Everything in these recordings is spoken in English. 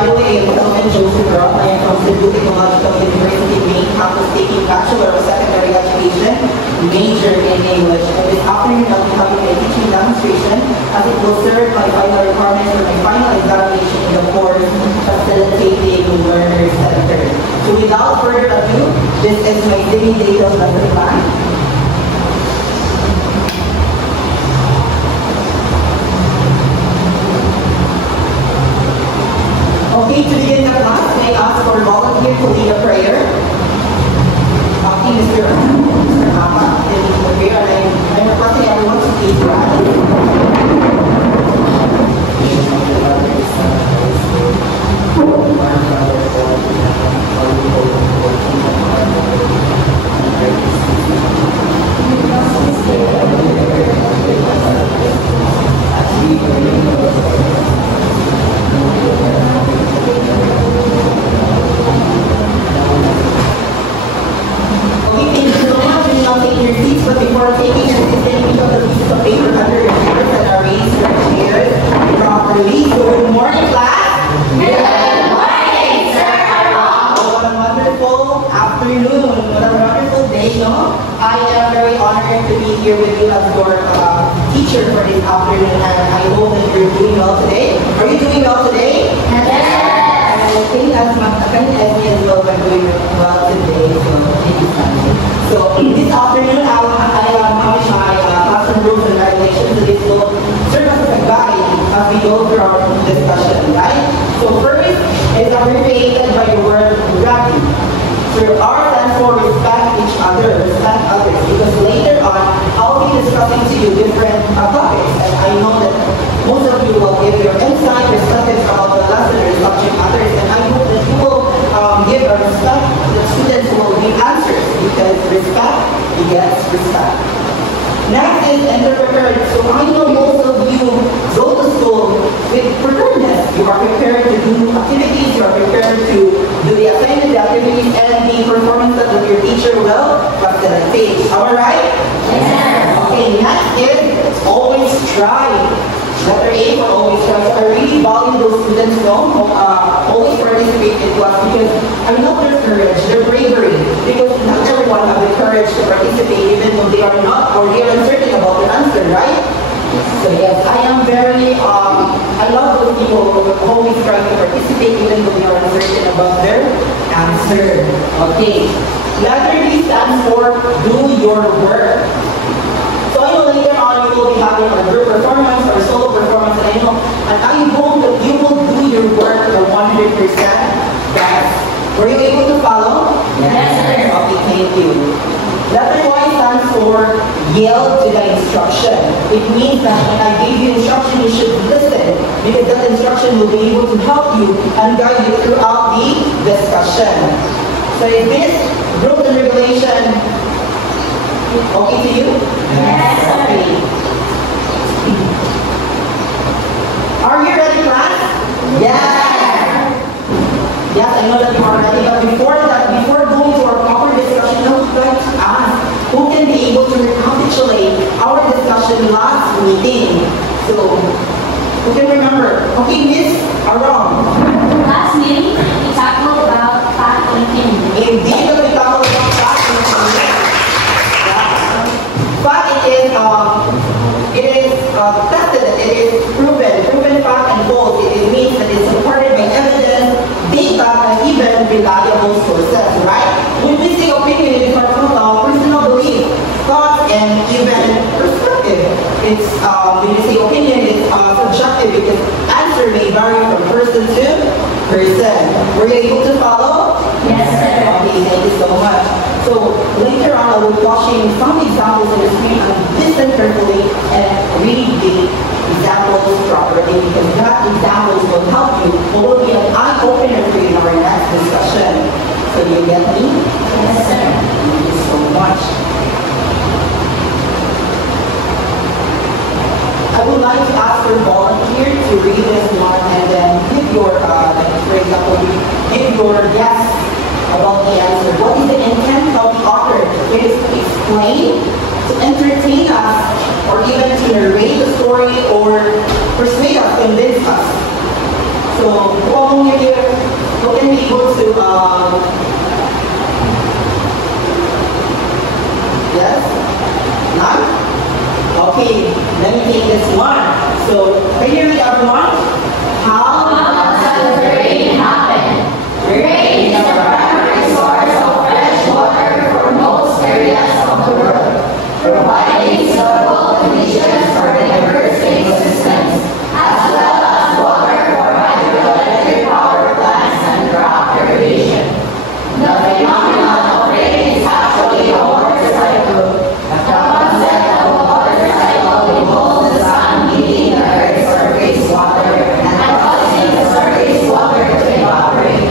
by the way, I'm Kelvin Joseph Roth. I am from Cebu Technological University Main Campus taking Bachelor of Secondary Education, major in English. And this afternoon I'll be having a teaching demonstration as it will serve my final requirements for my final examination in the course Facilitating Learner Center. So without further ado, this is my daily data lesson plan. Okay, to begin the class, may I ask for a volunteer to lead a prayer? Okay, Mr. Papa, will lead the prayer, and I'm requesting everyone to please rise. But before taking your seat, take out the piece of paper under your chairs and arrange your chairs properly. So good morning, class. Good morning, Sir Aaron. What a wonderful afternoon. What a wonderful day, no? I am very honored to be here with you as your teacher for this afternoon, and I hope that you're doing well today. Are you doing well today? Yes. Okay, as me as well, I'm doing well today. So this afternoon, I am having my classroom rules and regulations. So this will serve as a guide as we go through our discussion, right? So first is abbreviated by the word RAPI. So R stands for respect each other, respect others. Because later on, I'll be discussing to you different topics, and I know that most of you will give your insight, perspectives about the lesson or subject matters, and I hope that you will give a respect to the students who will give answers, because respect begets respect. Next is interpreted. So I know most of you go to school with preparedness. You are prepared to do activities, you are prepared to do the assignment, the activities, and the performances that your teacher will facilitate. Am I right? Yes. Okay, next is always try. Letter A for always try. So I really value those students who always participate in class, because I know their courage, their bravery, because not everyone has the courage to participate even though they are not or they are uncertain about the answer, right? So yes, I am very, I love those people who always try to participate even though they are uncertain about their answer. Okay. Letter B stands for do your work. So I know later on you will be having a group performance or a solo performance, and I hope that you will do your work to 100%. Guys, were you able to follow? Yes, sir. Okay, thank you. Letter Y stands for yield to the instruction. It means that when I give you instruction, you should listen, because that instruction will be able to help you and guide you throughout the discussion. So is this rules and regulation okay to you? Yes, sir. Okay. Are you ready, class? Yes. Yes, I know that you are ready, but before going to our proper discussion, I would like to ask who can be able to recapitulate our discussion last meeting. So, who can remember? Okay, Miss Aram. Last meeting, we talked about fact and opinion. Indeed, we talked about fact and opinion. But it is tested, it is proven fact and false. It means that it's supported by evidence, data, and even reliable sources, right? When we say opinion, it is our personal belief, thought, and even perspective. It's when we say opinion, it's subjective, because answer may vary from person to person. Were you able to follow? Yes, sir. Okay, thank you so much. So later on, I will be watching some examples on the screen, and listen carefully and read the examples properly, because that examples will help you, or will be an eye-opener for you in our next discussion. So you get me? Yes, sir. Thank you so much. I would like to ask your volunteer to read this one and then give your, for example, give your guess about the answer. What is the intent of the author? It is to explain, to entertain us, or even to narrate the story or persuade us, convince us. So, kung ang So, can you read everyone? How does the rain happen? Rain is the primary source of fresh water for most areas of the world, providing suitable conditions for the diverse ecosystems, as well as water for hydroelectric power plants and crop irrigation. The phenomenon of rain is actually a water cycle. The concept of a water cycle involves the sun heating the earth's surface water and causing the surface water to evaporate.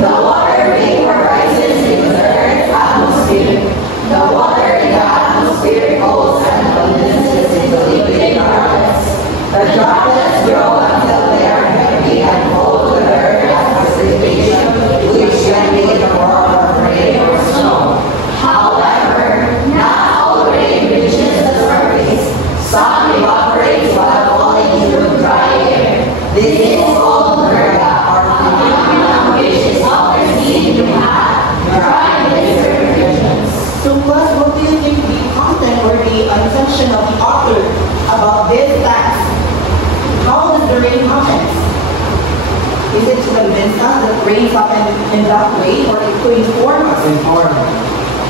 The water vaporizes into the Earth's atmosphere. The water in the atmosphere cools and condenses into liquid droplets. The droplets grow until they are heavy and fall to the earth as precipitation, which can be in the form of rain or snow. However, not all rain reaches the surface. Some evaporates while falling through dry air. This is called verga, or phenomenon which is often seen to have dry desert regions. So, class, what do you think the content or the intention of the author about this text? How does the rain happen? Is it to convince us that rain happen in that way, or to inform us? Inform.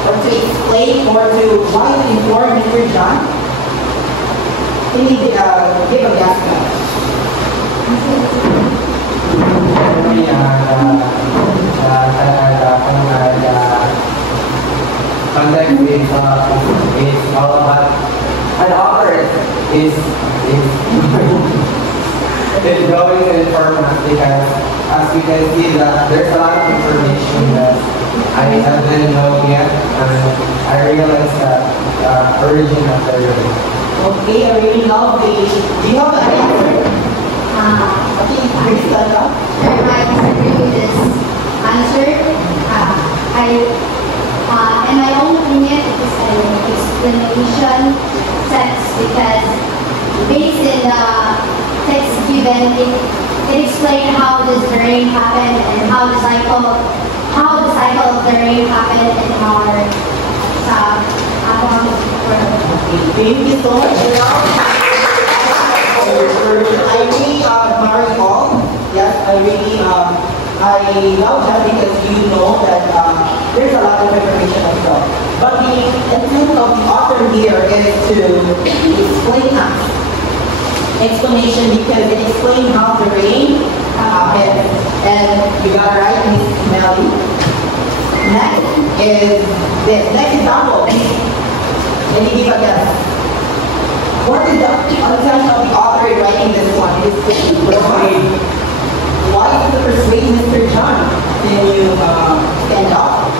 Or to explain, or to why to inform Mr. John? Can you give a guess, guys? Context is all about an author is going to inform us because as we can see that there's a lot of information that I haven't known yet, and I realized that origin of the rain. Okay, I really love the. Do you have an answer? Okay, please stand up. I disagree with this answer. In my own opinion, it is an explanation text because based in the text given, it explains how does the rain happen and how the cycle of the rain happen in our Thank you so much. I really admire you all. Yes, I love that because you know that there's a lot of information as well. But the intent of the author here is to explain us. Explanation because it explains how the rain happens. And you got it right, Miss Melly. Next is this. Next example. Let me give a guess. What is the intent of the author in writing this one? It is to provide. Why is it persuade Mr. John? Can you stand up?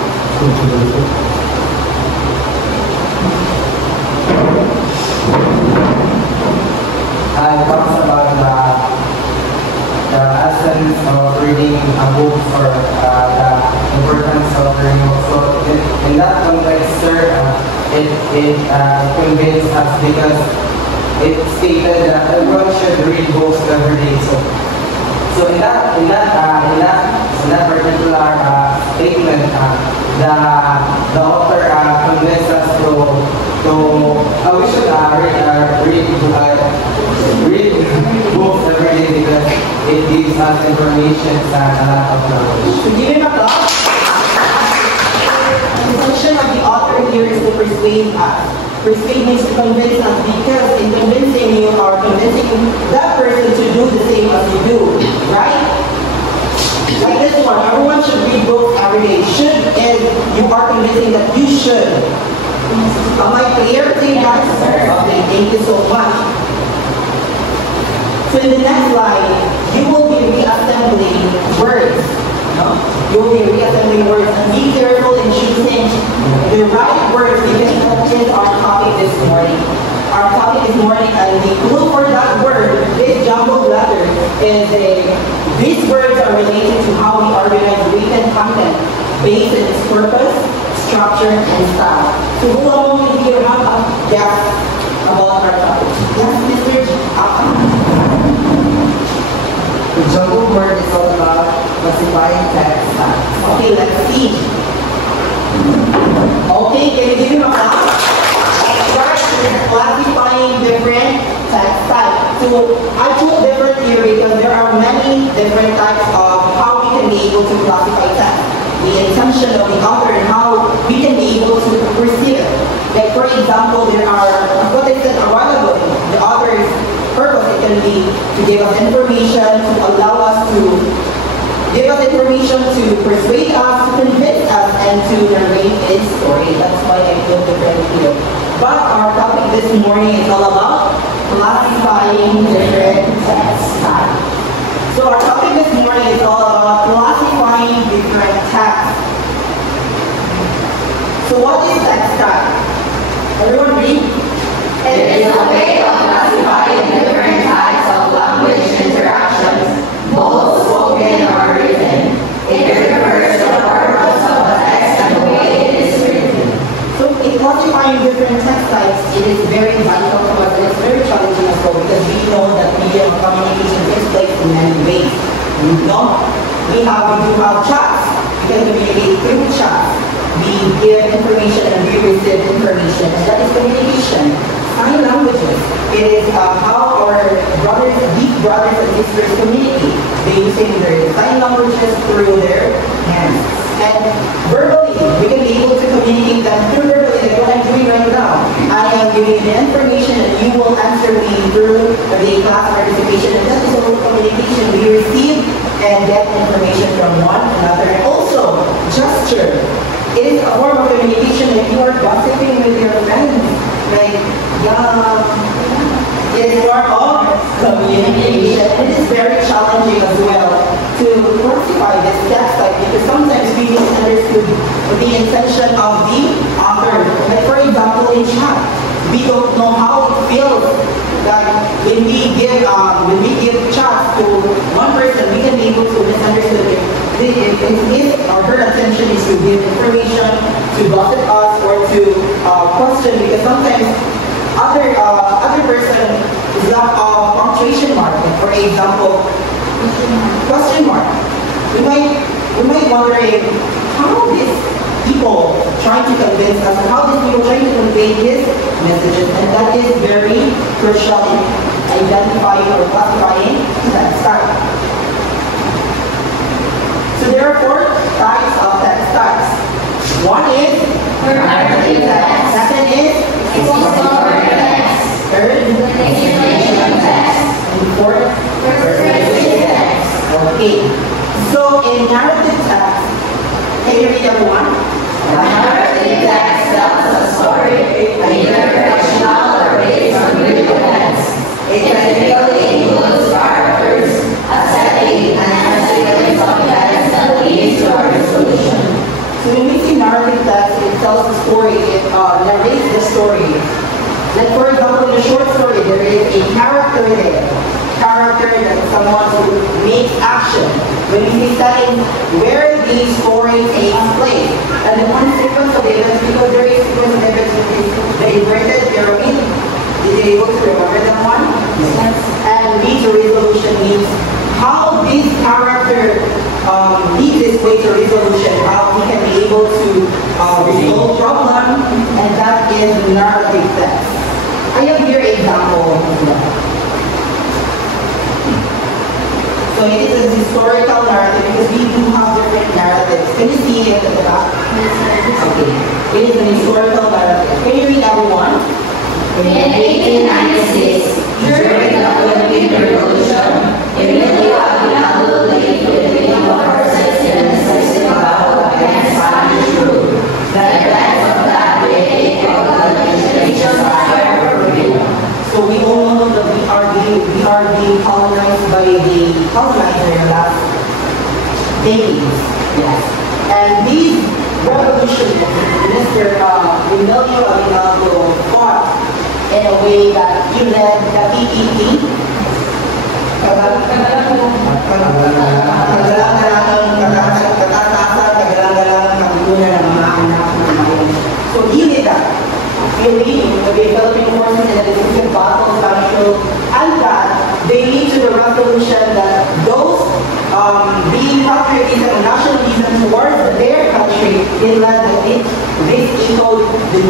It talks about the essence of reading a book or the importance of reading a book. So in that context, sir, it convinced us because it stated that everyone should read books every day. So in that particular statement, the author convinced us to we should read books every day because it gives us information and a lot of knowledge. To give him a clap. The function of the author here is to persuade us. Persuade means to convince us because in convincing you are convincing that person to do the same as you do, right? Like this one, everyone should read books every day. Should and you are convincing that you should. Am I clear? Say that, sir. Okay, thank you so much. So in the next slide, you will be reassembling words. You will be reassembling words and be careful in choosing the right words because that is our topic this morning. Our topic this morning and the clue for that word, this jumbled letter, is these words are related to how we organize written content based on its purpose, structure, and style. So who among you here have a guess about our topic? Yes, Mr. The jumbled word is all about classifying text. Okay, let's see. Okay, can you give him a clap? Let's start with classifying different text types. So I took different theory because there are many different types of how we can be able to classify text. The intention of the author and how we can be able to perceive it. Like for example, there are, what I said a while ago, the author's purpose, it can be to give us information, to allow us to give us information to persuade us, to convince us, and to narrate his story. That's why I feel different here. But our topic this morning is all about classifying different text types. So our topic this morning is all about classifying different texts. So what is text type? Everyone read? It is a way of classifying different types of language interactions, both spoken or written. It refers to the purpose of the text and the way it is written. So in classifying different text types, it is very vital to us and it's very challenging as well because we know that medium of communication takes place in many ways. No? We do have chats. We can communicate through chats. We give information and we receive information, and that is communication. Sign languages. It is how our deep brothers and sisters communicate. They using their sign languages through their hands. And verbally, we can be able to communicate them through verbally, like what I'm doing right now. I am giving you the information and you will answer me through the class participation. And that is a communication. We receive and get information from one another. And also, gesture. It is a form of communication if you are gossiping with your friends. Like, yeah, it is part of communication. It is very challenging as well to classify this text type because sometimes we misunderstood the intention of the author. Like for example, in chat, we don't know how it feels that when we give chat to one person, we can be able to misunderstand it. If his or her attention is to give information, to gossip us, or to question, because sometimes other person is not a punctuation mark. For example, question mark. We might wonder if how these people trying to convince us, and how these people trying to convey his messages, and that is very crucial in identifying or classifying that type. So there are 4 types of text types. One is Narrative text. Second is Expository text. Third, Explanation text. and fourth, Prescriptive text. Okay. So in narrative text, can you read everyone? Narrative text tells a story, either fictional or based on real events. It typically includes characters, a setting, and a sequence of events that leads to a resolution. So when we see narrative text, it tells the story, it narrates the story. Like for example, in a short story, there is a character there. Character that is someone who makes action. When we see setting, where the story takes place. And the one sequence of events, because there is a sequence of events, the inverted pyramid. Is it able to remember that one? Yes. And lead to resolution means how this character leads this way to resolution, how he can be able to resolve problem, and that is narrative text. I have here an example of that. So it is a historical narrative because we do have different narratives. Can you see it at the back? Okay. It is an historical narrative. Can you read everyone? In 1896, during the Philippine Revolution, Emilio Aguinaldo led Filipino forces in a decisive battle against Spanish rule. The events of that day echoed the nation's fire for freedom. So we all know that we are being colonized by the colonizer last decades. Yes. And these revolutionists, Mr. Emilio Aguinaldo fought in a way that he led the PPP. So he did that. The Philippine forces in a decisive battle of Spanish rule, and that they lead to the revolution that those being patriotism and nationalism towards their country, it led this echoed the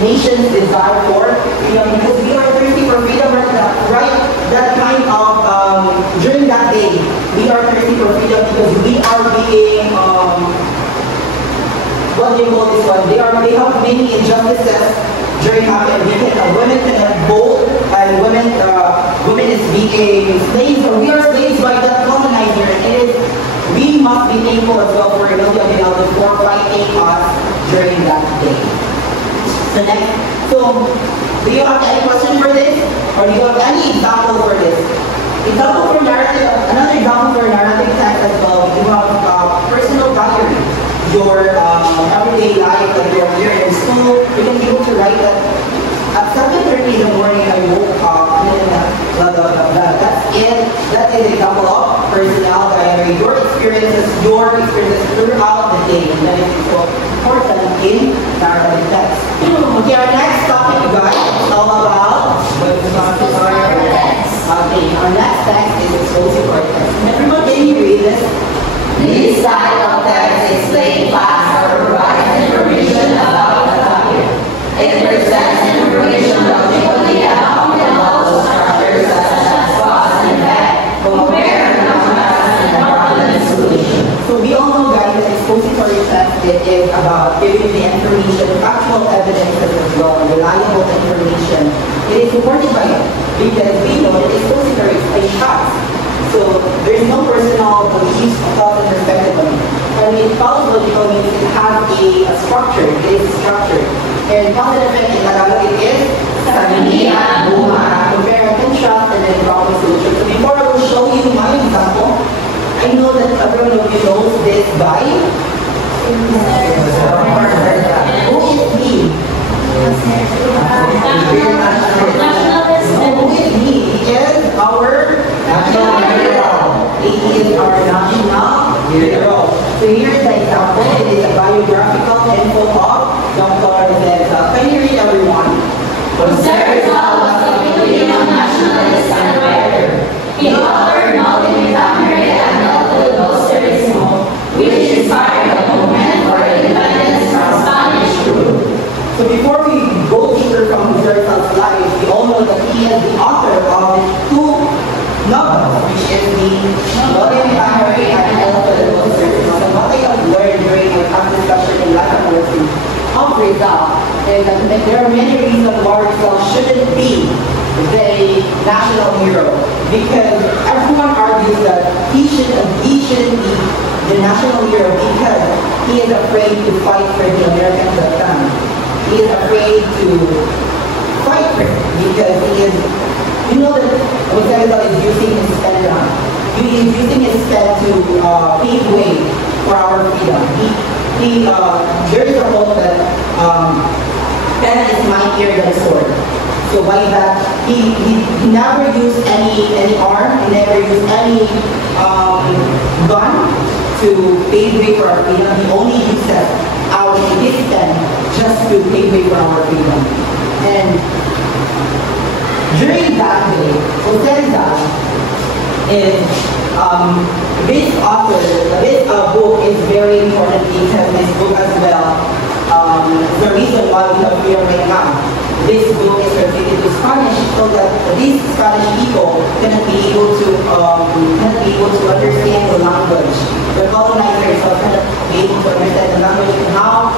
nation's desire for freedom, because we are thirsty for freedom right now, right? That of, during that day, we are thirsty for freedom because we are being, what do you call this one? They have many injustices during happen. Women cannot vote, and women is being slaves, or we are slaves by the colonizer. We must be thankful as well for Iloilo Aguinaldo for fighting us during that day. So next, do you have any question for this? Or do you have any example for this? Example for narrative, another example for narrative text as well. You have personal diary, your everyday life, like you're in school, you can be able to write that. At 7:30 in the morning, I woke up, blah, blah, blah, blah. That's it. That is an example of personal diary. Your experiences throughout the day. And that is so important in narrative text. Okay, our next topic, guys, is all about okay, our next text is expository text. Everyone, can you read this? This type of text explains facts or provides information about the topic. It presents information logically along with multiple structures such as cause and effect, compare and contrast, and problem solution. So we all know, guys, that expository text is about giving the information, factual evidence as well, reliable information. It is supported by it because we know that expository is facts. So there is no personal beliefs, thought, and perspective on it. And it follows logical means it has a structure. It is structured. And positive effect in Tagalog it is Sandia Buha. Compare and contrast and then problem solution. So before I will show you my example, I know that everyone of you knows this guy. Who is he? Who is he? He is our national hero. He is our national hero. So here's the example. It is a biographical info of Dr. Zeta. Can you read, everyone? Rizal was a Filipino nationalist and writer. He authored multi-family and multi-glossariismo, which inspired the movement for independence from Spanish rule. So before we go deeper from Rizal's life, we all know that he is the author of two novels, which is the multi-family and multi-glossariismo. And what I have learned during our class discussion in Latin America of Rizal is that there are many reasons why Rizal shouldn't be the national hero. Because everyone argues that he shouldn't be the national hero because he is afraid to fight for the Americans at the time. He is afraid to fight for it because he is, you know that Rizal is using his pen now. He is using his pen to pave way for our freedom. There is a quote that pen is mightier than a sword. So by that, he never used any arm, he never used any gun to pave way for our freedom. He only used his pen just to pave way for our freedom. And during that day, Otenza is this author, this book is very important because this book as well, the reason why we have here right now. This book is translated to Spanish so that these Spanish people cannot be able to understand the language. The colonizers cannot be able to understand the language and how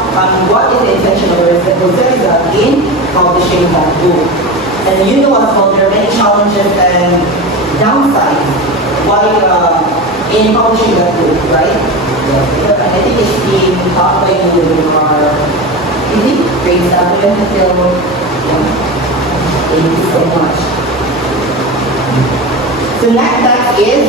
what is the intention of Rizal in publishing that book. And you know as well, there are many challenges and downsides why in publishing that book, right? Yes. And I think it's being taught by you in our grade 7 until thank you so much. The next text is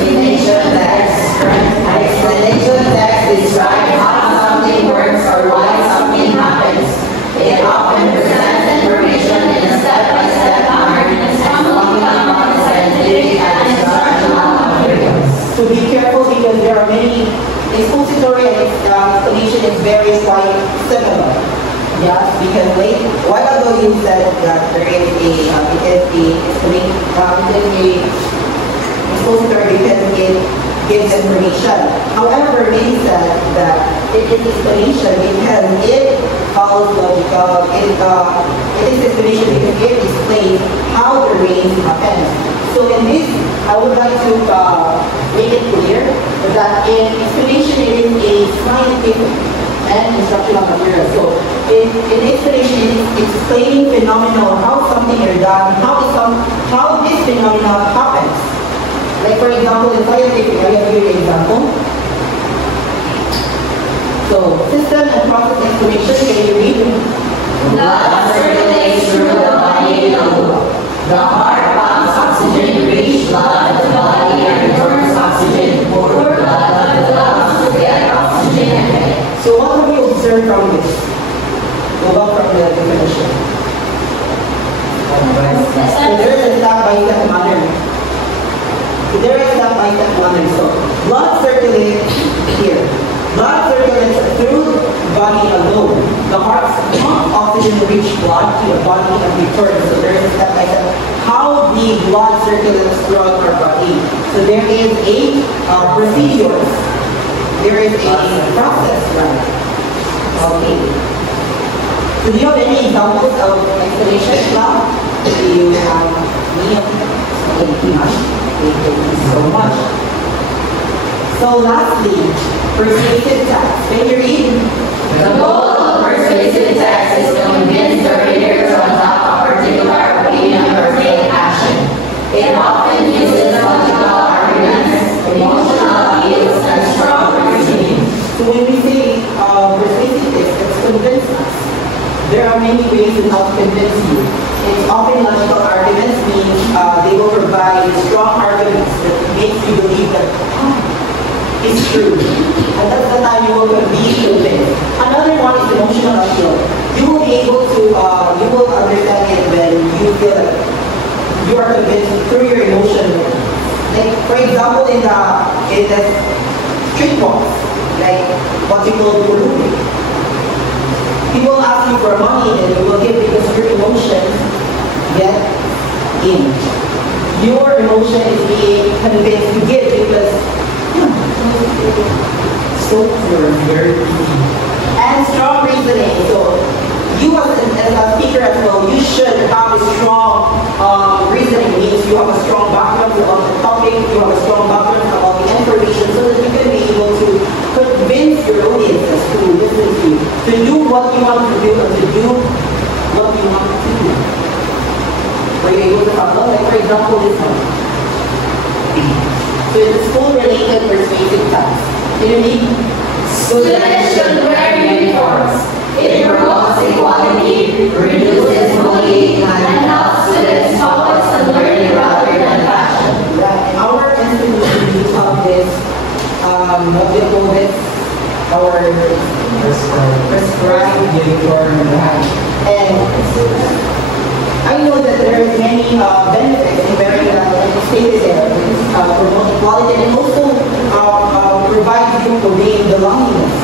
Explanation text. Explanation text describes how something works or why something happens. It often presents information in a step-by-step manner and commonly come from scientific and instructional materials. So be careful because there are many expository and explanation is very quite similar. Yes, because while ago you said that there is a expository because it gives information. However, many said that it is explanation because it follows logical. It is explanation because it explains how the rain happens. So in this, I would like to make it clear that in explanation it is a scientific and instructional material. So in explanation it is explaining phenomena, how something is done, how this phenomena happens. Like for example, in scientific, I have here an example. So system and process explanation, can you read? Blood circulates through the body in a loop. The heart pumps oxygen to reach blood to the body and returns oxygen for blood to the lungs to get oxygen. So what have we observed from this? Go back from the definition. So there is a step-by-step manner. So blood circulates here. Blood circulates through the body alone. The heart pumps oxygen to reach blood to the body and returns. So there is a step-by-step how the blood circulates throughout our body. So there is a procedure. There is a process, right? Okay. So do you have any examples of explanation now? Do you have any? Thank you so much. So lastly, persuasive text. Can you read? The goal of persuasive text is to convince the reader to adopt a particular opinion or take action. It often uses logical arguments, emotional appeals, and strong reasoning. So when we say persuasive text, it's convince us. There are many ways in how to convince you. It's often logical arguments, means they will provide strong arguments that makes you believe that it's true. And that's the time you will be convinced. Another one is emotional appeal. You will be able to, you will understand it when you feel that you are convinced through your emotion. Like for example, in the street walks, like what you call pulubi. People ask you for money and you will give because your emotions get in. Your emotion is being convinced to give because so very easy. And strong reasoning. So you as a speaker as well, you should have a strong reasoning. Means you have a strong background about the topic, you have a strong background about the information so that you can be able to convince your audiences to listen to you, to do what you want to do and to do what you want to do. Were you able to follow? Like for example, this one. So it's a school-related persuasive task. Can you read? Students should wear uniforms. It promotes equality, reduces bullying, and helps students focus on learning rather than passion. Right. In our institution, we have this, what do you call this? Our prescribed uniform. And I know that there are many benefits in wearing stated there. Promote equality and also provide you for being belongingness.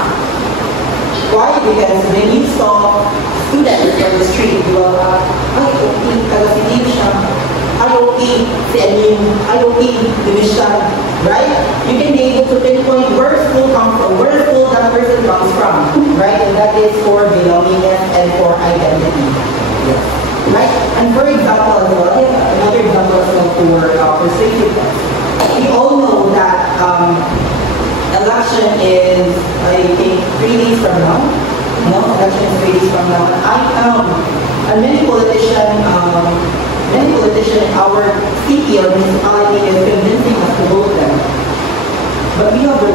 Why? Because when you saw students on the street, you will ay, okay, taga-sitiv siya. Ay, okay, si Anim. Ay, okay, division. Right? You can be able to pinpoint where school comes from, where school that person comes from. Right? And that is for belongingness and for identity. Yes. Right? And for example, as well, another example as well for safety. We all know that election is, I think, 3 days from now. No, election is 3 days from now. And many politicians in our city or municipality is convincing us to vote them. But we have the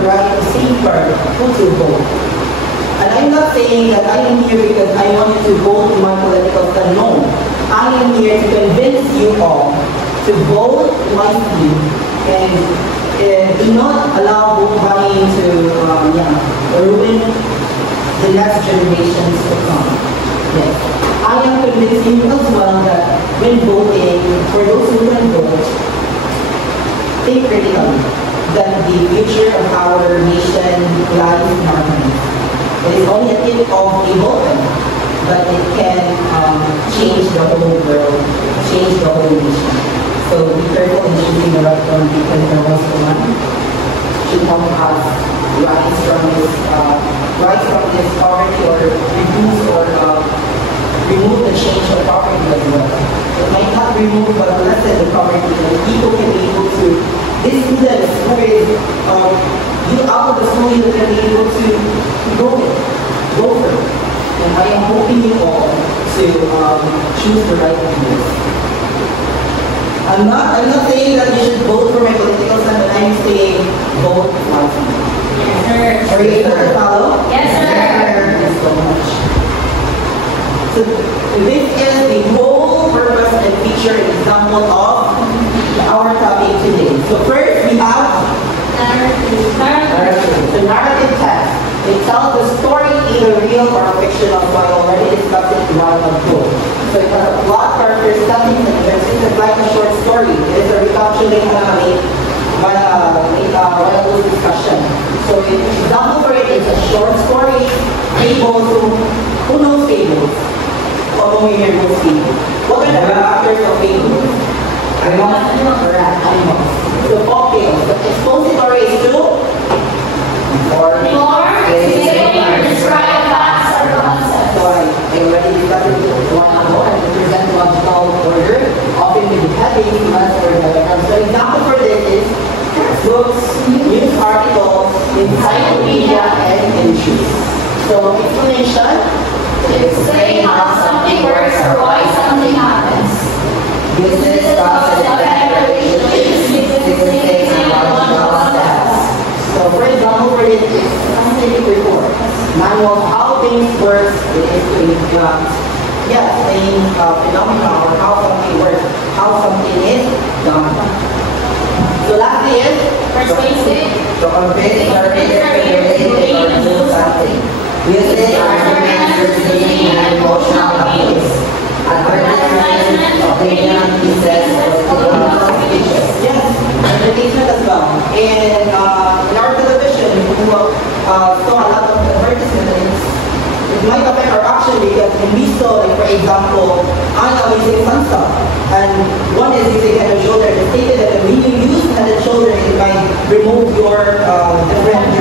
right to safeguard who to vote. And I'm not saying that I am here because I want you to vote in my political stand. No. I am here to convince you all to vote wisely and do not allow vote buying to ruin the next generations to come. Yes. I am convincing you as well that when voting, for those who can vote, think critically that the future of our nation lies in our hands. It is only a tip of a button, but it can change the whole world, change the whole nation. So So be careful in choosing the right one because there was one should help us rise from this poverty or reduce or remove the change of poverty as well. It might not remove but lessen the poverty, and people can be able to, this student who is out of the school, you can be able to go for it. And I am hoping you all to choose the right ideas. I'm not saying that you should vote for my political side, but I'm saying vote wisely. Yes, sir. Are you able to follow? Yes, sir. Thank you so much. So this is the whole purpose and feature and example of our topic today. So first we have the narrative text. It tells the story either real or fictional, so I already discussed it a while ago. So it has a plot, character, settings, and events. It's like a short story. It is a recapitulating while those discussion. So the example for it is a short story, fables. Who knows fables? What we hear those fables? What are the characters of fables? Animals. So folk tales. The expository is to describe facts or concepts. So I already discussed it one on one and present logical order, often with the heading, less or diagram. So example for this is textbooks, news articles, encyclopedia, and entries. So explanation. To explain how something works or why something happens. Business process and relationships, statistics, and logical steps. So for example, for this is scientific report. Manual of how things work. It is to explain phenomena or how something works, how something is done. So lastly is Persuasive. To convey related or do something. Using arguments, reasoning, and emotional appeals. Advertisement, opinion, pieces, political speeches. yes, advertisement as well. And in our television, we saw a lot of advertisements. It might affect our action because when we saw, like, for example, Anna using sun stuff, and one is using head and shoulder. It stated that when you use head and shoulder, it might remove your different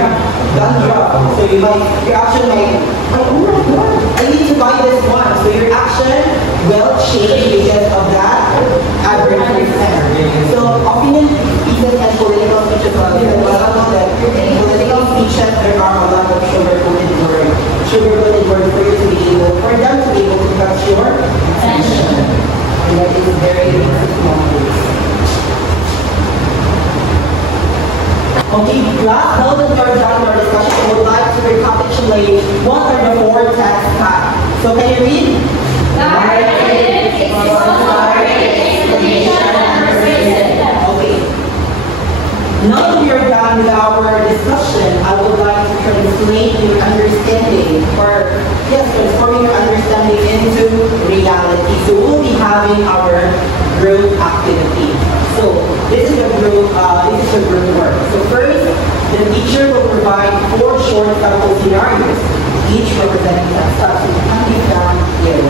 dandruff. So your action might, oh my God, I need to buy this one. So your action will change because of that advertisement. So opinion pieces and political speeches, that in political speeches there are a lot of sugar-coated words for you to be able, for them to be able to catch your attention. And that is very important. Okay, now that we are done with our discussion, I would like to recapitulate what are the four text types. So can you read? Narrative, expository, explanation, and persuasive. Okay. Now that we are done with our discussion, I would like to translate your understanding, or yes, transforming your understanding into reality. So we'll be having our group activity. So this is a group work. So first, the teacher will provide 4 short sample scenarios, each representing such as can be found here.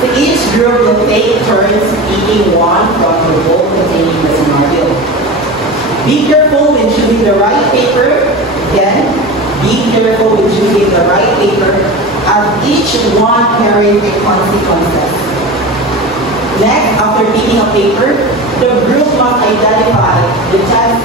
So each group will take turns speaking one from the book containing the scenario. Be careful when choosing the right paper. Again, be careful when choosing the right paper, as each one carries a consequences. Next, after picking a paper, the group must identify the type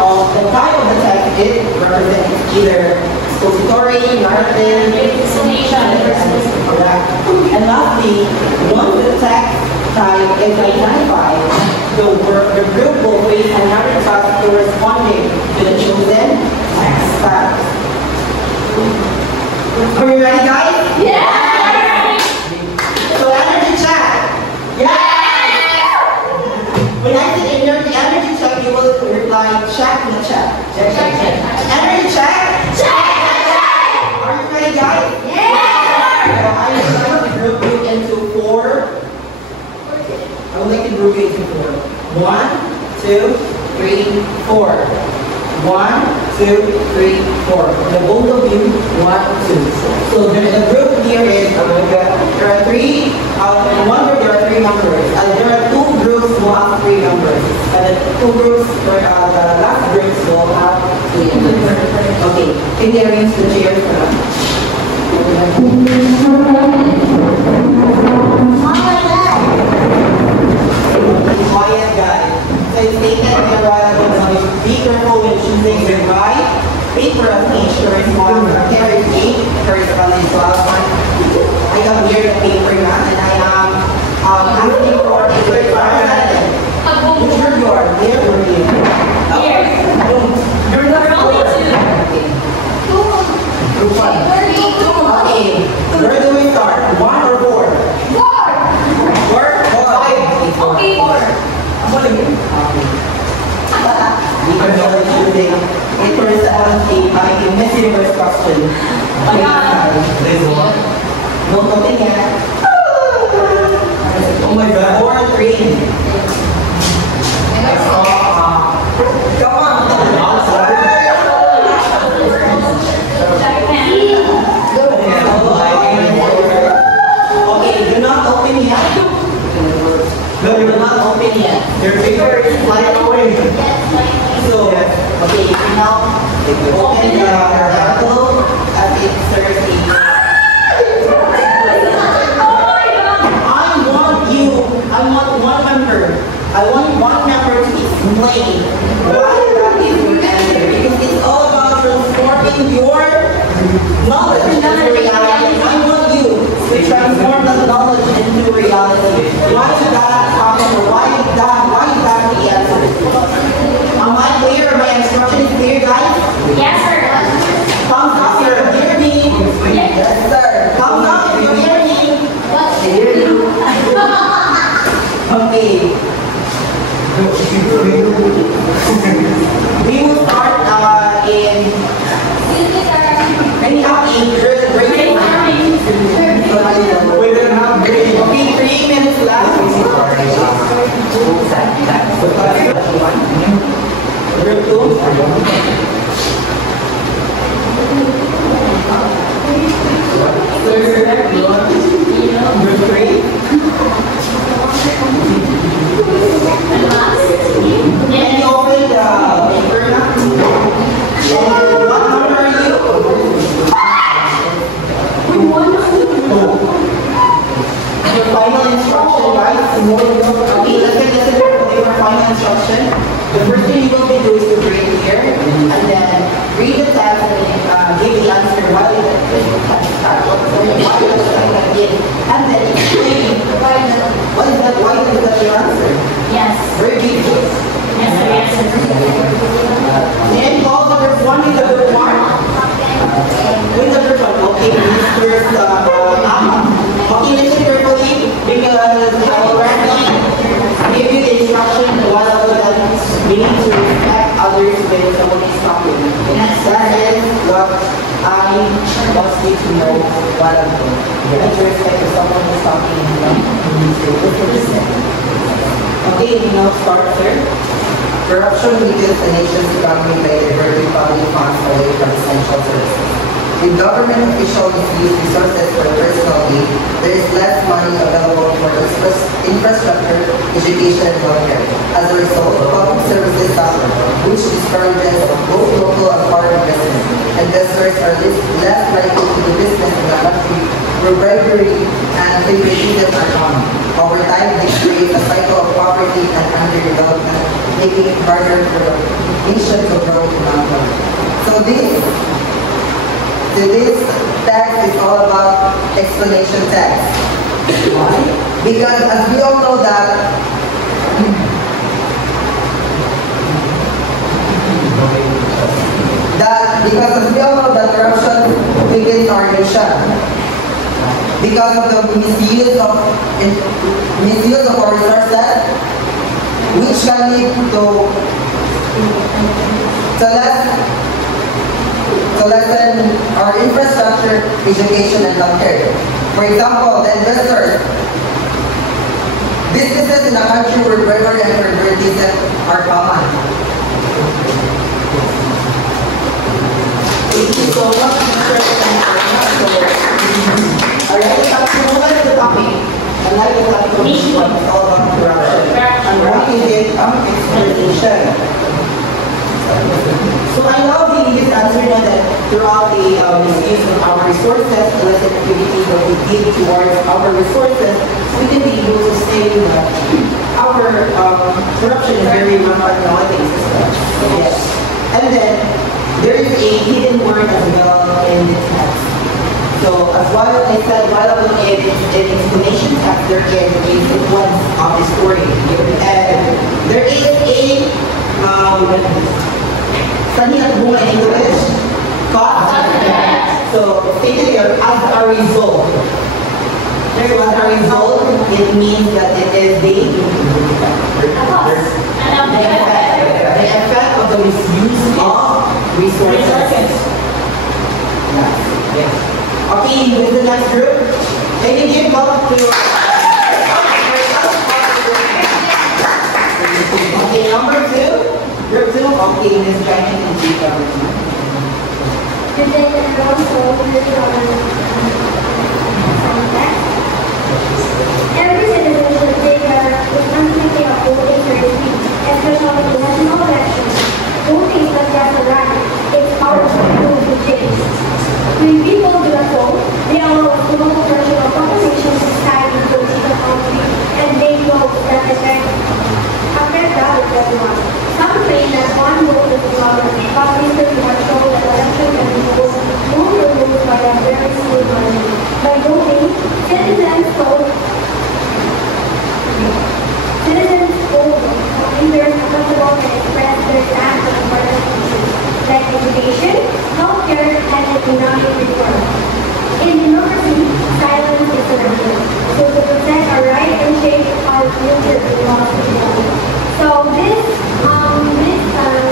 of the text is represented either expository, narrative, Explanation, and persuasive. correct. And lastly, once the text type is identified, the group will face another task corresponding to the chosen text type. Are we ready, guys? Yeah! So energy check. Yeah! When I say energy check, you will reply check the check. Energy check. Are you ready, guys? So I would like to group you into 4. I would like to group you into 4. 1, 2, 3, 4. 1, 2, 3, 4. The both of you, 1, 2. So the group here is, there are three, in one group there are three numbers. There are two groups who have three numbers. And the two groups, the last groups will have three numbers. Okay, can you arrange the chairs for us? Quiet, guys. So it's taken a while ago. Be careful when choosing the right paper of insurance one. There is 8 first one and 12 one. I have here the paper now, and I am asking for the third one. Which group you are? There or here? Here. You're not Only two. Group one. Okay. Where do we start? 1 or 4? 4? 5? Okay, 4. What do you mean? We can know that using it first a Miss Universe question. No, nothing yet. Oh my god. 4 or 3. Come on. Okay, you're not open yet. No, you're not open yet. Your finger is flying away. So, okay, now open the envelope as it serves I want one member to explain why that is your answer. Because it's all about transforming your knowledge into reality. I want you to transform that knowledge into reality. Why did that happen? Why is that the answer? Am I clear? My instruction is clear, guys? Yes, sir. Thumbs up, you're hearing me? Yes, sir. Thumbs up if you're hearing me? Hear you. Okay. We will start in. Can you have a break? We don't have break. Okay, 3 minutes left. Group 2. Group 3. Can you open the paper now? What number are you? Your final instruction, guys. Okay, listen to your final instruction. The first thing you will do is to read here, and then read the test and give the answer while you and then explain why is that your answer? Yes. Very beautiful. Yes, sir. Yes, sir. And all the group 1 with the group 1? With the group 1, okay. First, okay, listen carefully because I already gave you the instruction a while ago that we need to respect others when someone is talking. That is what I want you to know a while ago. You need to respect if someone is talking and you need to listen. Okay, we now start, sir. Corruption weakens a nation's economy by diverting public funds away from essential services. If government officials misuse resources for personal gain, there is less money available for infrastructure, education, and healthcare. As a result, public services suffer, which discourages both local and foreign investment. Investors are less likely to do business in the country where bribery and favoritism are common. Over time, this creates a cycle of poverty and underdevelopment, making it harder for the nation to grow economically. So today's text is all about explanation text. Why? Because as we all know that corruption within our nation. Because of the misuse of our resources, which can lead to lessen our infrastructure, education, and healthcare. For example, the investors, businesses in a country where bribery and favoritism are common. you so much, Mr. Alright, let's move on to the topic. I'd like to topic of this one is all about corruption. And what is it? Exploitation. So I love this answer now that throughout the misuse of our resources, illicit activity that we give towards our resources, we can be able to say that our corruption is very rampant nowadays. Yes. And then there is a hidden word as well in this text. So as while I said, while in explanation text there is a sequence of the story. And there is a Sanhi at Bunga in English, cause. So stated here, as a result. So as a result, it means that it is the effect of the misuse of resources. Yes. Okay, with the next group, can you give up to okay, number 2. Group 2, okay, Ms. Janet and Chica. Good day, everyone. So, every citizen should take their responsibility of voting for their feet, especially in national elections. Voting is not just a right, it's powerful to change. When people do not vote, they allow a global pressure of population, society, political conflict, and they know that affect everyone. Some claim that one vote is the government, but research has shown that elections can be voted more removed by a very small margin. By voting, citizens vote leaders accountable and express their stance on important issues like education, healthcare, and economic reform. In democracy, silence is an answer. So to protect our right and shape our future democracy. So this time is under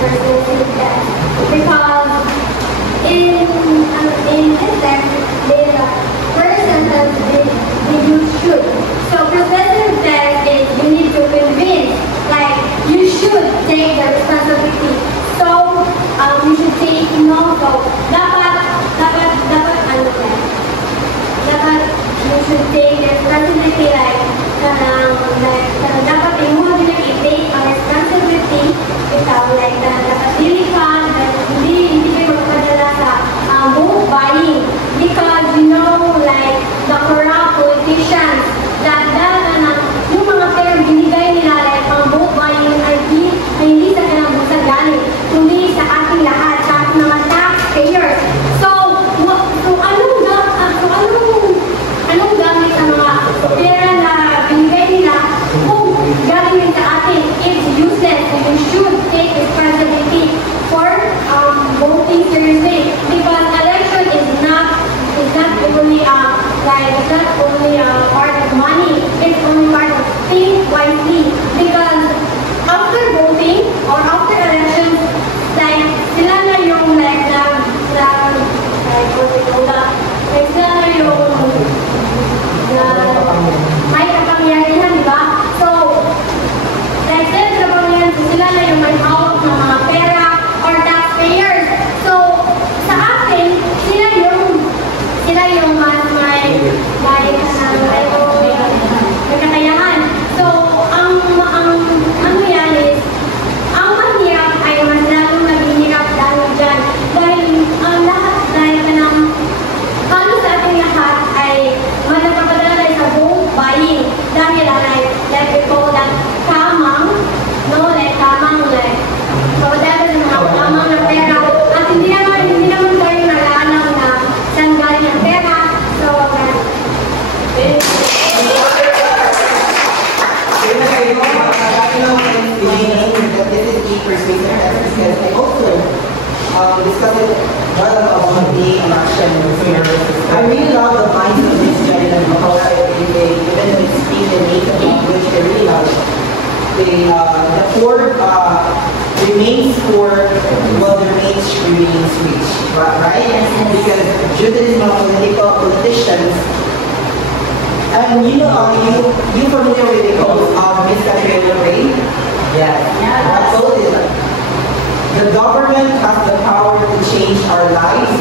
personal death because in this text the first sentence they use should. So Professor said is you need to convince, like you should take the responsibility. So you should say no. So dapat ano yan? Dapat you should take the responsibility like dapat yung mo din i-take ang responsibility ikaw like dapat dili ka hindi kayo magpadala sa vote buying because you know like the corrupt politicians that yung mga pera binigay nila like ang vote buying ay hindi sa kanang busa galing kundi sa ating lahat sa ating mga taxpayers. So anong gamit ang mga pera na binigay nila kung galing sa atin, it's useless. So you should take responsibility for voting seriously because election is not only it's not only a part of money, it's only part of think wisely because after voting or after elections, like sila na yung like what we call that, like sila na yung may kapangyarihan, di ba? So, like sila na kapangyarihan, sila na yung may hawak ng mga pera or taxpayers. So, sa atin, sila yung may kakayahan. So, ang yan is, ang mahirap ay mas lalong maghihirap dahil dyan. Dahil kano sa ating lahat ay manapapadala sa vote buying. Dahil like we call that kamang, papadala ng mga kamang na pera. At hindi naman tayo nag-alam na saan galing ang pera. So, discussing one about being an action I really love the minds of this gentleman because even when we speak the native language, I really love it. The core remains core while the range remains rich, right? Because due to these politicians, and you familiar with the quote of Miss Catriona Ray? Yes. What quote is that? The government has the power to change our lives,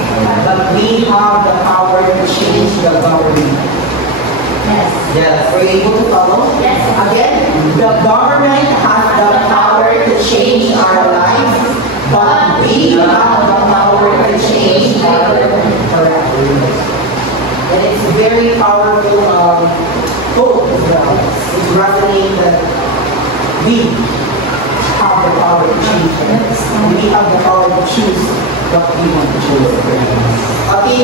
but we have the power to change the government. Yes. Yes. Are you able to follow? Yes. Again, the government has the power to change our lives, but we have the power to change our correct. And it's very powerful quote as well. It's resonating that we have the power to change it. We have the power to choose what we want to choose. Okay,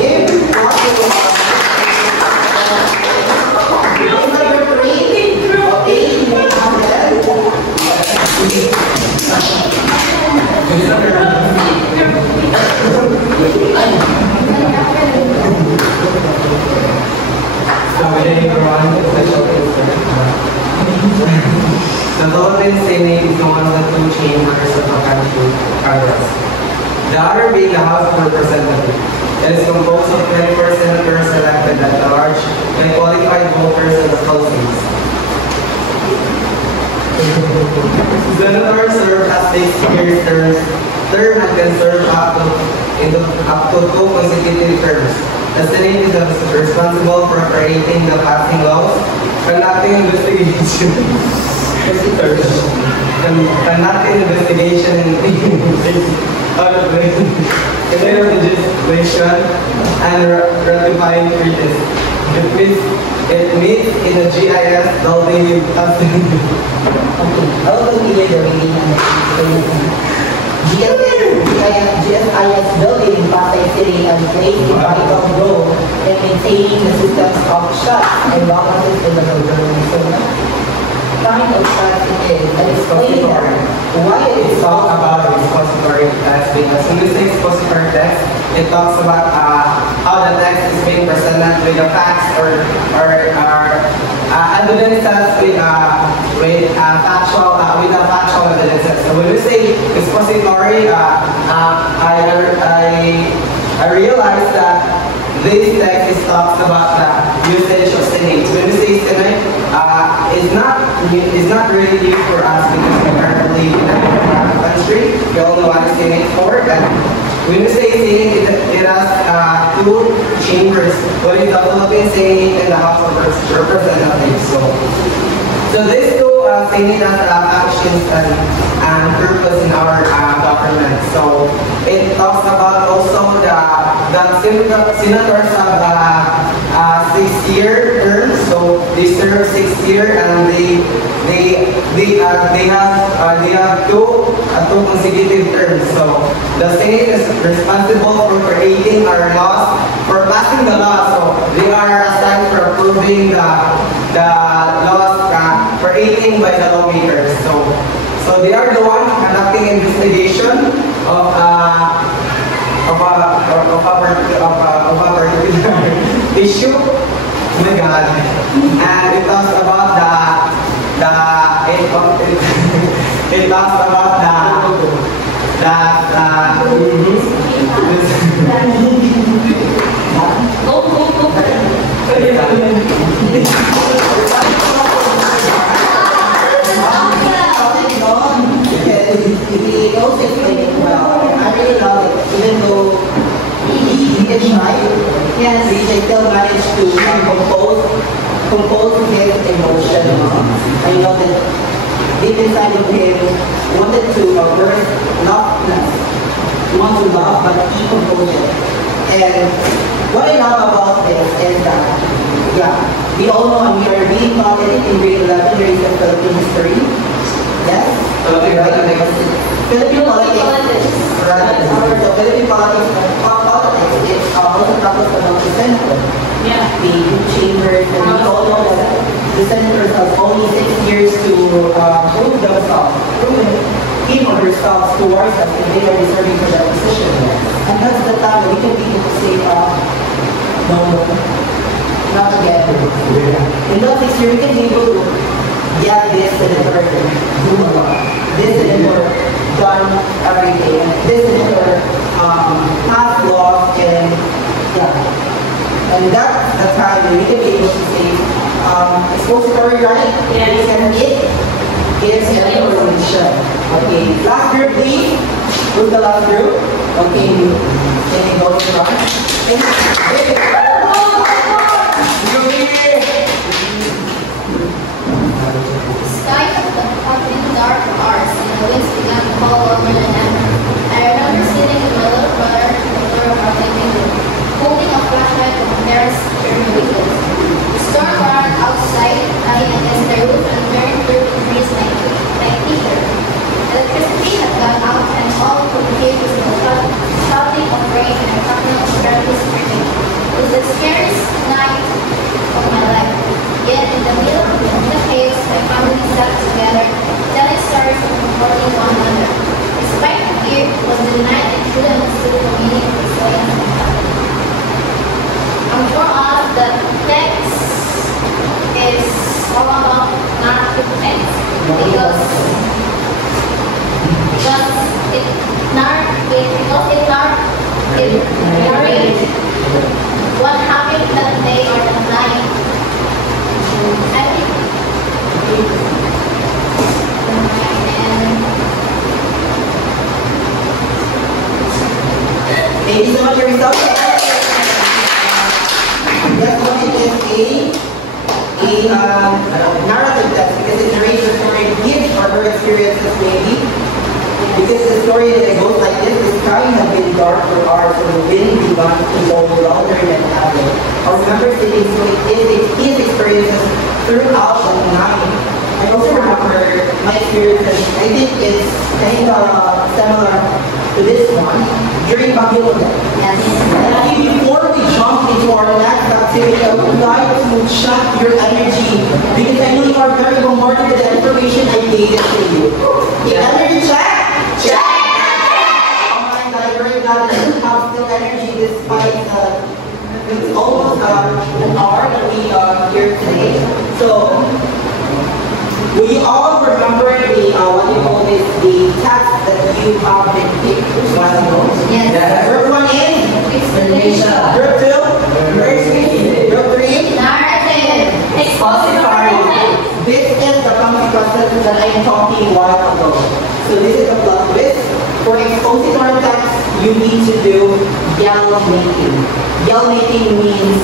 if So, good evening everyone. The Philippine Senate is one of the two chambers of the country, Congress. The other being the House of Representatives. It is composed of 24 senators elected at large and qualified voters in the Philippines. Senators serve as 6-year term and can serve up to 2 consecutive terms. The Senate is responsible for creating the passing laws, conducting investigation, legislation, and ratifying treaties. It meets in the GIS building in okay, I will continue the reading GSIS building in Pasay City and plays a vital role in maintaining the systems of trust and governance in the government. So, kind of trust it is, and explaining why it is talk about expository text because when we say expository text, it talks about how the text is being presented with the facts or evidences with factual evidences. So when we say expository, I realized that this text talks about the usage of Senate. When we say Senate, it's not really new for us because we're currently in a country. We all know what Senate for. And when we say Senate, it has 2 chambers. One is the Philippine Senate and the House of Representatives. So these 2 Senate has actions and purpose in our government. So it talks about also the senators have 6-year terms, so they serve 6 years and they have 2 consecutive terms. So the Senate is responsible for creating our laws, for passing the law. So they are assigned for approving the laws created by the lawmakers. So they are the ones conducting investigation of a particular issue. Oh my God! And it talks about it talks about He also explained it well. I really love it, even though he is shy. Yes. He still managed to compose his emotion. I know that deep inside of him wanted to burst loveness. He wants to love, but he composed it. And what I love about this is that, yeah, we all know and we are reading about it in grade 11, there is a Philippine history. Yes? Philippine politics. Philippine politics. Right. So Philippine politics, it's also talks about the Senate. Yeah. The chambers, and we all know that the senators have only 6 years to prove themselves, prove him or herself towards us if they are deserving for that position. And that's the time that we can be able to say, no, not again. In those 6 years, we can be able to get this senator do a lot. This senator done every day. And this senator pass laws and yeah. And that's the time that we can be able to say, expository, right? Yes. And it is information. Okay, last group please. Who's the last group? Okay, can you go to front? The sky of in dark hours and the winds began to blow over the land. I remember sitting with my little brother at the door of our living room, holding a flashlight on the terrace through the windows. The storm ran outside, lying against the roof and tearing through the trees like ether. Electricity had gone out and all of the cages were shouting of rain and talking of terribly screaming. It was the scariest night of my life. Yet in the middle of the chaos, my family sat together, telling stories and comforting one another. Despite the fear, it was the night that children understood the meaning of this way and happened. I'm sure all of the text is all about narrative text because it narrates what happened that day or that night. I think Thank you so much, Arisa. That one is a narrative text because it narrates the story of his or her experiences maybe. Because the story that goes like this, the sky had been dark for hours and the wind began to blow louder than ever. I remember sitting so his experiences throughout the night. I also remember my experiences, I think it's kind of similar to this one, during Babylonia. yes. And before we jump into our next activity, I would like to check your energy because I know you are very bombarded with the information I gave to you. Okay, energy check? Check! Oh my God, I'm very glad that you have still energy despite it's almost an hour that we are here today. So, will you all remember the what you call this, the task that you have been picked a while ago? Yes. Group 1 is Explanation. Group 2? Group 3? Narrative. Expository. This is the consequences that I am talking a while ago. So this is a plot twist. For expository text, you need to do yell making. Yell making means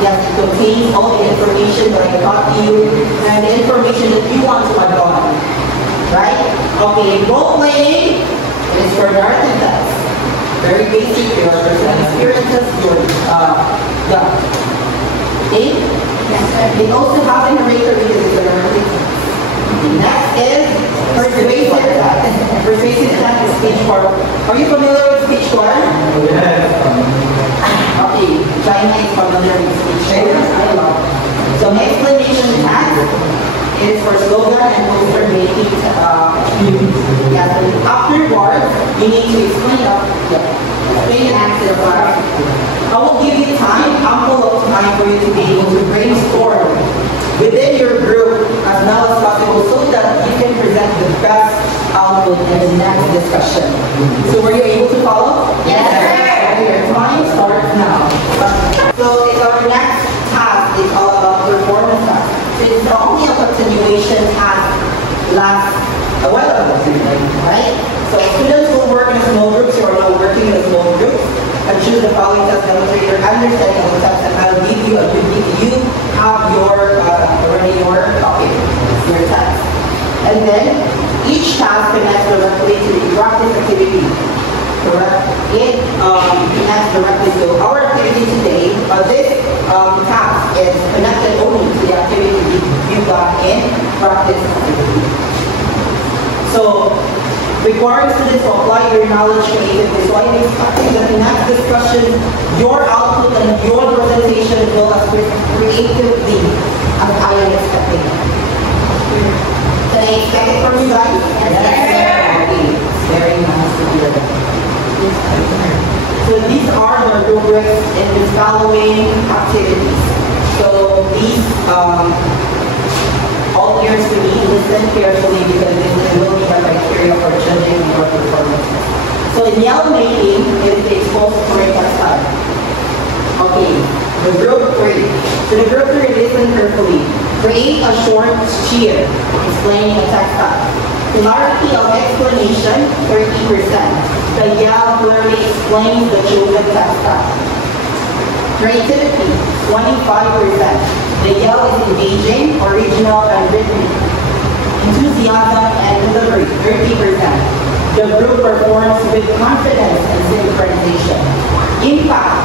that it contains all the information that I taught you and the information that you want to add on. Right? Okay, role playing is for narrative text. Very basic, your personal experiences, your yeah. Okay? Yes, sir. They also have a narrator because it's a narrative. Next is persuasive text. Persuasive text is speech form. Are you familiar with speech form? Okay, China is familiar with speech form. So my explanation text is for slogan and poster making. Yeah, so afterwards, you need to explain explain it to the class. I will give you time, ample of time for you to be able to brainstorm within your group as now as possible so that you can present the best output in the next discussion. So were you able to follow? Yes, sir. Okay, your time starts now. So our next task is all about performance task. So it's only a continuation task last a while ago, right? So students will work in small groups. You are now working in a small group. And choose the following task demonstrate your understanding of the task, and I'll give you a you have your already your copy, your task. And then each task connects directly to the practice activity. Correct? It connects directly to our activity today. This task is connected only to the activity you got in practice activity. So requiring students to apply your knowledge creatively. So I'm expecting that in next discussion, your output and your presentation will as creatively as I am expecting. Can I expect it from you guys? Yes, sir. Okay. Very nice to hear that. So these are the rubrics in the following activities. So these all ears to me, listen carefully because this will be a criteria for judging your performance. So in yell making is the expository textile. Okay, the group 3. So the group 3, listen carefully. Create a short cheer explaining a text fact. Clarity of explanation, 30%. The yell clearly explains the chosen text fact. Creativity, 25%. The yell is engaging, original, and rhythmic. Enthusiasm and delivery, 30%. The group performs with confidence and synchronization. Impact,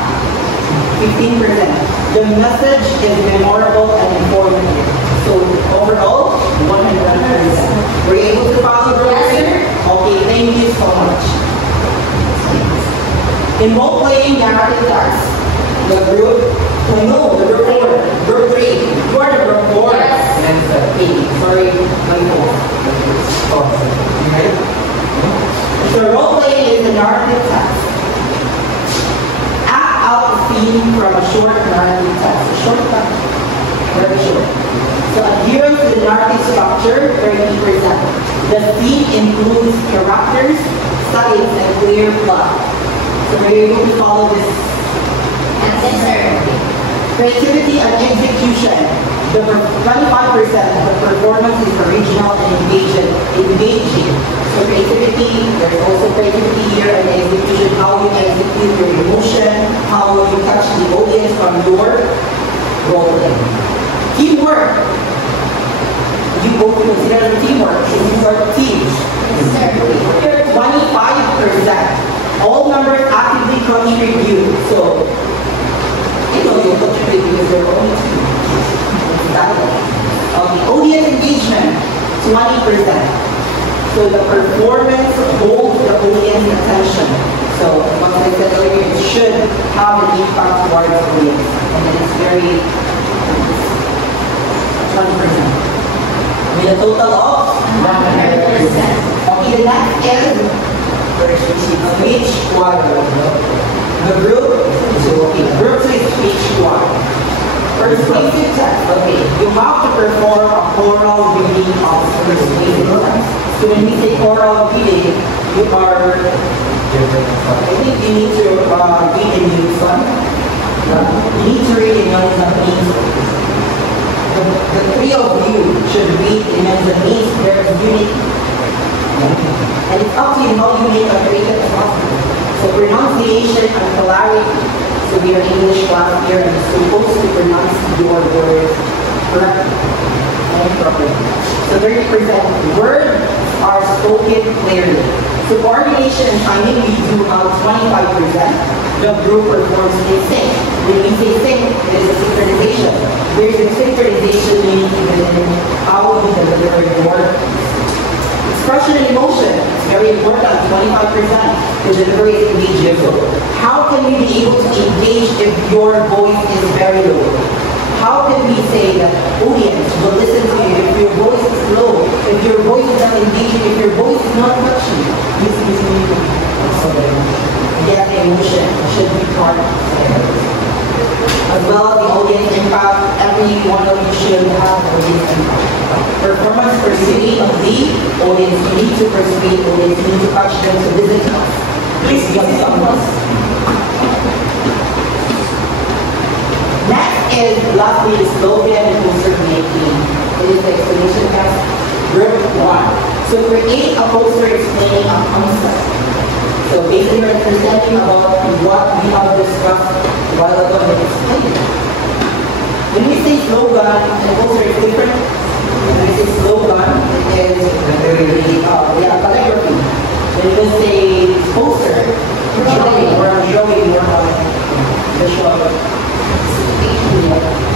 15%. The message is memorable and informative. So overall, 100%. Were you able to follow the Yes, sir. Okay, thank you so much. In role-playing narrative tasks, the group 4, group 3, you are the group 4. Yes. Okay, sorry, my fault. So role-playing is a narrative task. Act out a theme from a short narrative text. A short text, very short. So adherence to the narrative structure, 30%. The theme includes characters, settings, and clear plot. So are you able to follow this? Yes, sir. Creativity and execution. The 25% of the performance is original and engaging. So creativity, there's also creativity here and execution, how you execute your emotion, how you touch the audience from your role play. Teamwork. You both consider teamwork. These are teams. Yes, sir. 25%. All members actively contribute. So, you know, you contribute because you're only team. Audience engagement, 20%. So the performance holds the audience attention. So, what I said earlier, it should have an impact towards the audience. And then it's very 20%. With a total of 100%. Okay, the next is which one? The group, so okay, group 2 is which one? Persuasive text, okay. You have to perform a choral reading of persuasive text. So when we say choral reading, you are, I think you need to read in unison. You need to read in unison. The three of you should read in unison. There is unity. And it's up to you how you make a creative possible. So pronunciation and clarity. So we are English class here and you're supposed to pronounce your words correctly and properly. So 30% words are spoken clearly. So coordination and timing, we do have 25%. The group performs in sync. When we say sync, there's a synchronization. There's a synchronization meaning how you deliver your work. Expression and emotion is very important, 25%. The delivery is immediate. So how can we be able to engage if your voice is very low? How can we say that audience will listen to you if your voice is low, if your voice is not engaging, if your voice is not touching? This is yet emotion should be part of it. As well as the audience impact, every one of you should have audience impact. Performance persuading of the audience, you need to persuade audience, you need to touch them to visit us. Please give someone. Next is lastly the slogan and poster making. It is the explanation test, group 1. So create a poster explaining a concept. So basically we're presenting about what we have discussed while ago and explaining. When we say slogan, the poster is different. When we say slogan, it is calligraphy. When we say poster, showing more visual.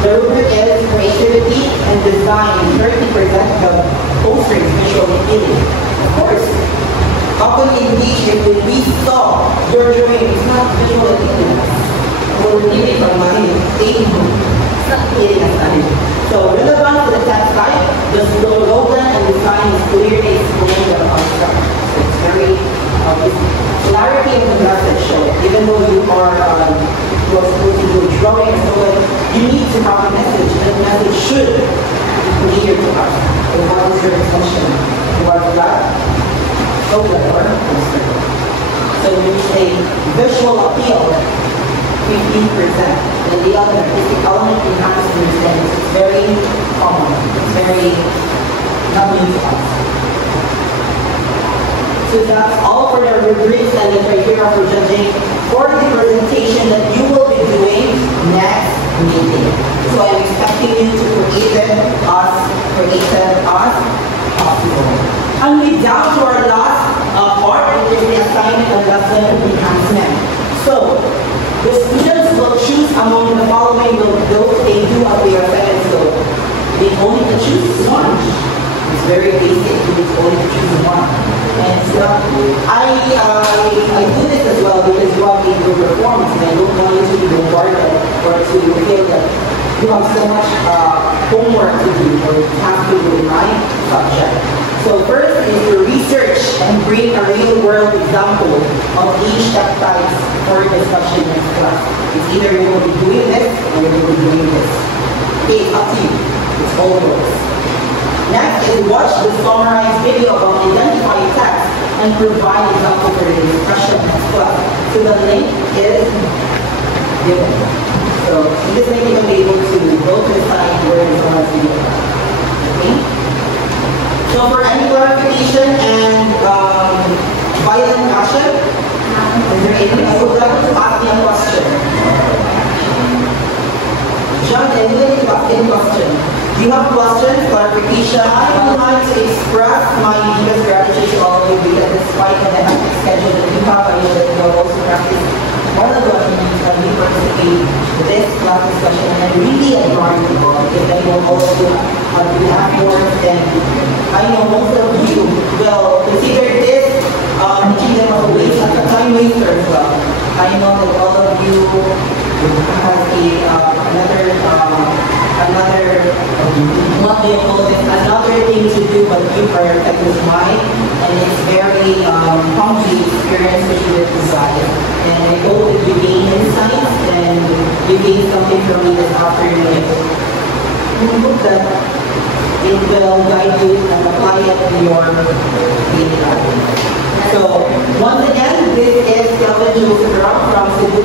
The rubric is creativity and design. 30% of poster is visual appealing. Of course, how can we engage if we saw your drawing is not visual appealing? We're reading from my statement. It's not appealing as time. So relevant to the text type, the slogan and design is clearly explained the construct. So it's very obvious. Clarity of the message. So even though you are supposed to do a drawing and so on, you need to have a message. The message should be clear to us. So what is your intention? What is that? So when you say visual appeal, 15%. And the other is the element enhancement, and it's very common. very not new to us. So that's all for the rubrics and the criteria for judging for the presentation that you will be doing next meeting. So I'm expecting you to create as possible. And we're down to our last part, which is the assignment and lesson enhancement. So the students will choose among the following those they do at their assignment. So they only to choose one. It's very basic. It's only to choose one. And so I do this as well because you want me to perform, and I don't want you to be bombarded or to feel that you have so much homework to do or you have to do in my subject. So first is to research and bring a real-world example of each type for discussion in class. It's either you will be doing this or you will be doing this. Okay, up to you. It's all yours. Next is watch the summarized video of identifying text and provide example for the discussion next class. So the link is given. So in this link you will be able to go to the site where the summarized video is. Okay? So for any clarification and violent action, is there anything I would like to ask me a question? John, anybody to ask any question? Do you have questions, clarification? I would like to express my deepest gratitude to all of you because despite the hectic schedule that you have, I know that you are also practicing one of the documents that we participate in this class discussion, and I really admire you all because I know all of you have been afterwards, and I know most of you will consider this teaching them as a waste, as a time waster as well. I know that all of you have another thing to do but you prioritize this mind, and it's very humbling experience that you provide. And I hope that you gain insights and you gain something from me this afternoon. I hope that it will guide you and apply it in your daily life. So, once again, this is Kelvin Joseph Rock from Cebu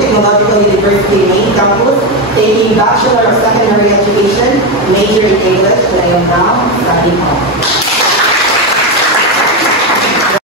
Technological University main campus, taking Bachelor of Secondary Education, major in English, and I am now signing off.